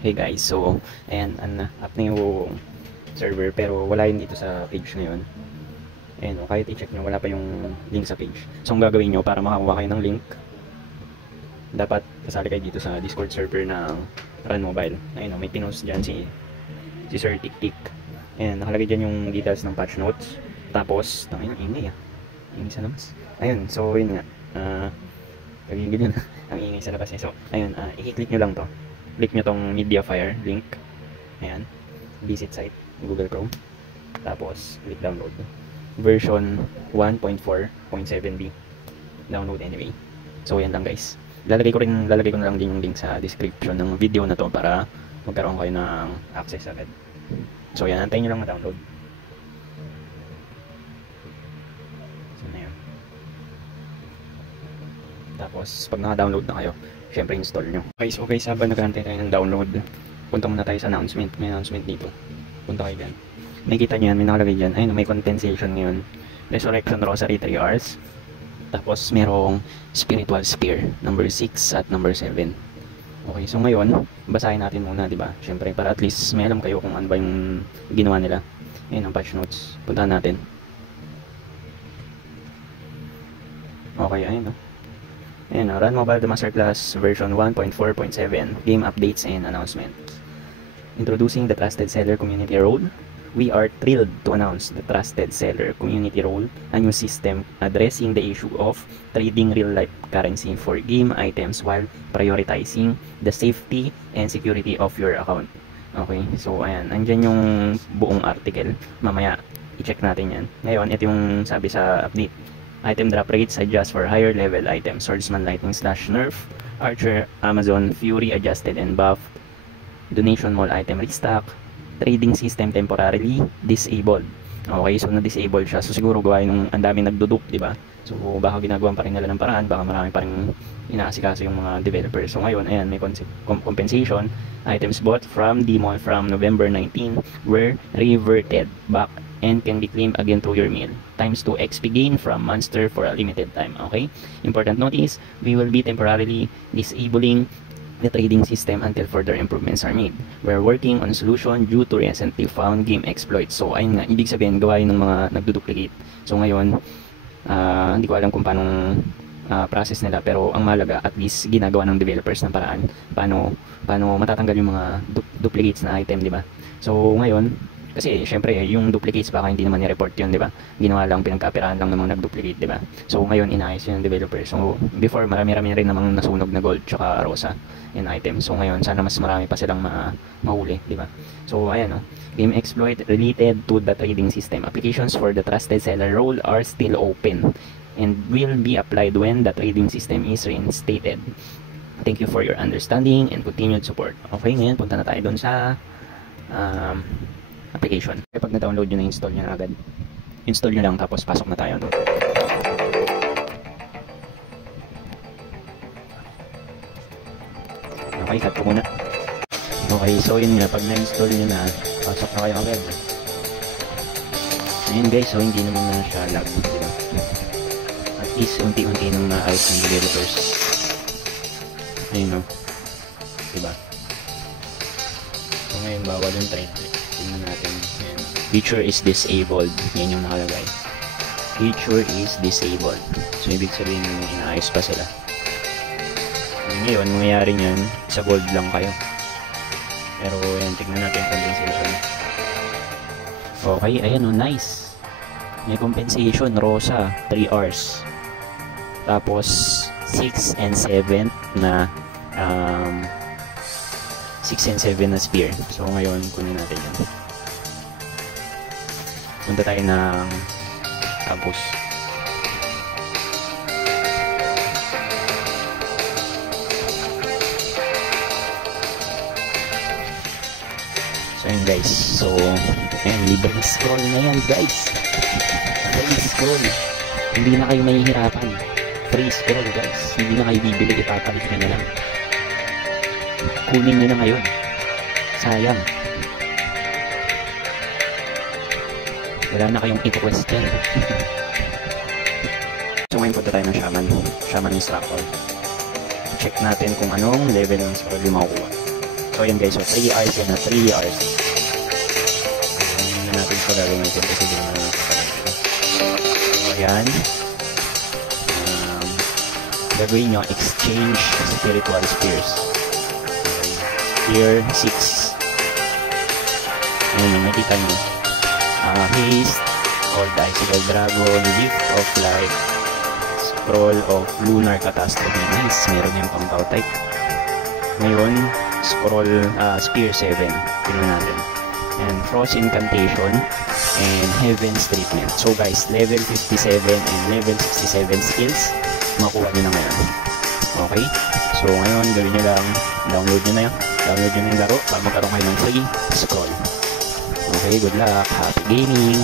Hey guys, so ayan, up na yung server pero wala yun dito sa page na yun. Ayan, kahit i-check nyo, wala pa yung link sa page. So ang gagawin nyo para makakuha kayo ng link, dapat kasali kayo dito sa Discord server ng Run Mobile. Ayun, may pinost dyan si Sir Tik. Ayan, nakalagay dyan yung details ng patch notes. Tapos, tangin ang ingay ingay sa labas. Ayun, so yun nga, nagigil yun ang ingay sa labas niya. So, ayun, i-click nyo lang to. Click nyo tong Mediafire link. Ayan. Visit site. Google Chrome. Tapos, click download. Version 1.4.7b. Download anyway. So, ayan lang guys. Lalagay ko na lang din yung link sa description ng video na to para magkaroon kayo ng access agad. So, ayan. Antayin nyo lang ma-download. So, na yun. Tapos, pag naka-download na kayo, syempre install nyo. Okay, so guys, habang naghahantay tayo ng download, punta muna tayo sa announcement. May announcement dito. Punta kayo dyan. Nakikita nyo yan, may nakalagay dyan. Ayun, may compensation ngayon. Resurrection Rosary 3 hours. Tapos merong Spiritual Spear, number 6 at number 7. Okay, so ngayon, basahin natin muna, diba? Syempre, para at least may alam kayo kung ano ba yung ginawa nila. Ayun ang patch notes. Puntahan natin. Okay, ayun, no? Ayan, Run Mobile The Masterclass version 1.4.7 Game Updates and Announcements. Introducing the Trusted Seller Community Role. We are thrilled to announce the Trusted Seller Community Role, a new system addressing the issue of trading real-life currency for game items while prioritizing the safety and security of your account. Okay, so ayan, andyan yung buong article. Mamaya, i-check natin yan. Ngayon, ito yung sabi sa update. Item drop rates adjust for higher level items. Swordsman Lightning Slash Nerf, Archer Amazon Fury adjusted and buffed, Donation Mall item restock, Trading system temporarily disabled. Okay, so na-disable siya. So siguro gawain nung ang dami nagduduk, di ba? So baka ginagawa pa rin nila ng paraan, baka marami pa rin inaasikaso yung mga developers. So ngayon, ayan, may compensation. Items bought from the mall from November 19 were reverted back and can be claimed again through your mail. Times 2 XP gain from Monster for a limited time. Okay? Important notice, we will be temporarily disabling the trading system until further improvements are made. We're working on a solution due to recently found game exploits. So ayun nga, ibig sabihin gawain ng mga nagduduplicate. So ngayon, hindi ko alam kung paano process nila, pero ang malaga at least ginagawa ng developers ng paraan paano matatanggal yung mga duplicates na item, di ba? So ngayon, kasi syempre yung duplicates baka hindi naman ni-report yun, di ba? Ginawa lang, pinagkapiraan lang ng mga nag-duplicate, di ba? So ngayon inayos yun ng developer. So before marami-rami rin namang nasunog na gold tsaka rosa in item. So ngayon sana mas marami pa silang mahuli, di ba? So ayan, game exploit related to the trading system. Applications for the trusted seller role are still open and will be applied when the trading system is reinstated. Thank you for your understanding and continued support. Okay, ngayon punta na tayo doon sa application. Kapag na-download nyo, na-install nyo na agad. Install nyo lang, tapos pasok na tayo. Okay, cut ko muna. Okay, so yun nga, pag na-install nyo na, pasok na kayo agad. Ayun guys, so hindi naman na siya lag, diba? At least, unti-unti nang na-out ng developers. Ayun o. Diba? So ngayon, bawal yung trade. Tingnan natin. Ayan. Feature is disabled. Yan yung nakalagay. Feature is disabled. So, ibig sabihin nung inaayos pa sila. Ngayon, mangyayari nyan, sa gold lang kayo. Pero, ayan, tignan natin yung compensation. Okay, ayan o, nice. May compensation, rosa, 3 hours. Tapos, 6 and 7 na 6 and 7 na spear. So ngayon, kunin natin yan. Punta tayo ng campus. So yun guys. So, ayan, libre scroll na yan guys. Free scroll. Hindi na kayo mahihirapan. Free scroll guys. Hindi na kayo bibili, ipapalit nyo na lang. Kunin nyo na ngayon. Sayang. Wala na kayong i-question. So ngayon punta tayo ng Shaman Instructor. Check natin kung anong level ng scroll yung makukuha. So ayan guys, so 3 hours yan na 3 hours. Hindi na natin ito gagawin natin kasi hindi na so ayan. Gagawin nyo, exchange spiritual spears. Spear 6. Ayan, nakita nyo. Haste, Old Icicle Dragon, Gift of Life, Scroll of Lunar Catastrophe. Nice, meron yung pang tao type. Ngayon, Scroll, Spear 7. Tingnan natin. And Frost Incantation, and Heaven's Treatment. So guys, level 57 and level 67 skills, makuha nyo na ngayon. Okay? So ngayon, gawin nyo lang, download nyo na yung laro para magkaroon kayo ng free scroll. Okay, good luck. Happy gaming!